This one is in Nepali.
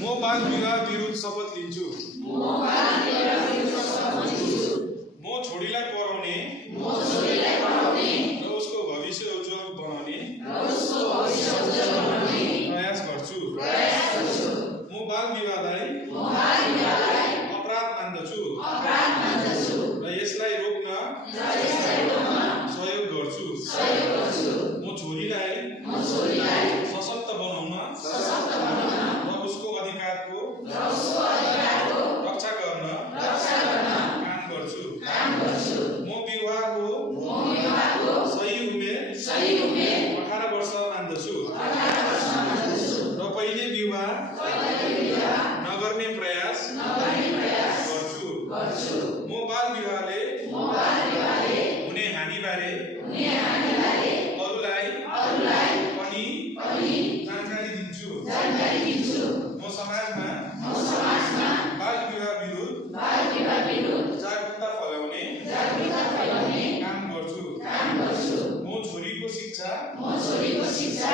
म बाल विवाह विरुद्ध शपथ लिन्छु। म छोरीलाई पढाउने र उसको भविष्य उज्जवल बनाउने प्रयास गर्छु। म बाल विवाहलाई अपराध मान्दछु र यसलाई रोक्न सहयोग गर्छु। म छोरीलाई सशक्त बनाउन र उसको अधिकारको रक्षा गर्न काम गर्छु। म विवाहको सही उमेर 18 वर्ष मान्दछु र पहिले विवाह नगर्ने प्रयास गर्छु। म बाल विवाहले हुने हानिबारे अरूलाई पनि जानकारी दिन्छु। म समाजमा बाल विवाह विरुद्ध जागरुकता फैलाउने काम गर्छु। म छोरीको शिक्षा